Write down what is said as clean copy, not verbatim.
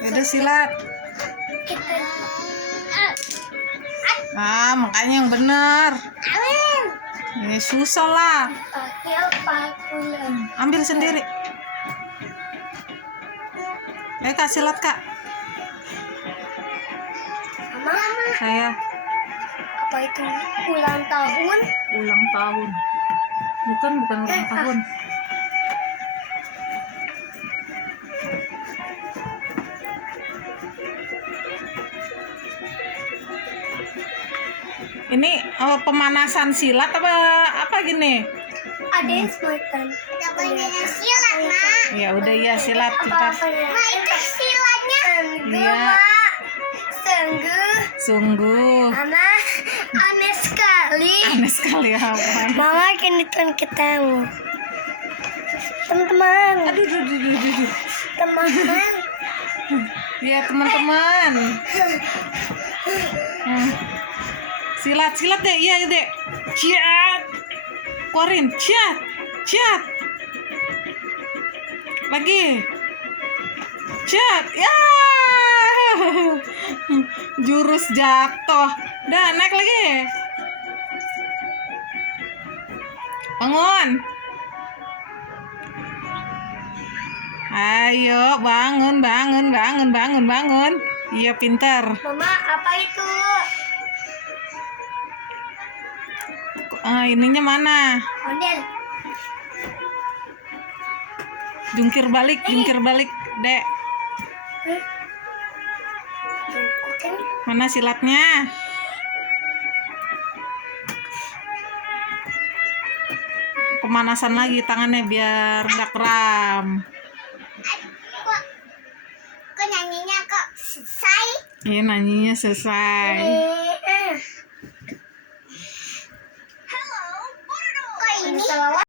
Udah silat. Ah, makanya yang bener. Ini susah lah. Ambil sendiri. Kak, silat Kak. Mama. Saya Apa itu ulang tahun? ulang tahun. Bukan ulang tahun. Ini pemanasan silat apa gini? Ada yang semakan. Ada silat, Mak. Ya udah ya silat kita. Ma, itu silatnya. Iya. Sungguh. Mama, aneh sekali. Aneh sekali ya. Mama kini tuan ketemu. Teman-teman. Aduh. Teman-teman. Ya teman-teman. Silat deh, iya deh. Ciat. Keluarin, ciat. Lagi. Ciat. Ya. Jurus jatuh. Dah, naik lagi. Bangun. Ayo, bangun. Iya, pintar. Mama, apa itu? Ininya mana? Ondel. Jungkir balik, Dek. Mana silatnya? Pemanasan lagi tangannya biar nggak kram. Kok nyanyinya kok selesai? Iya, nyanyinya selesai.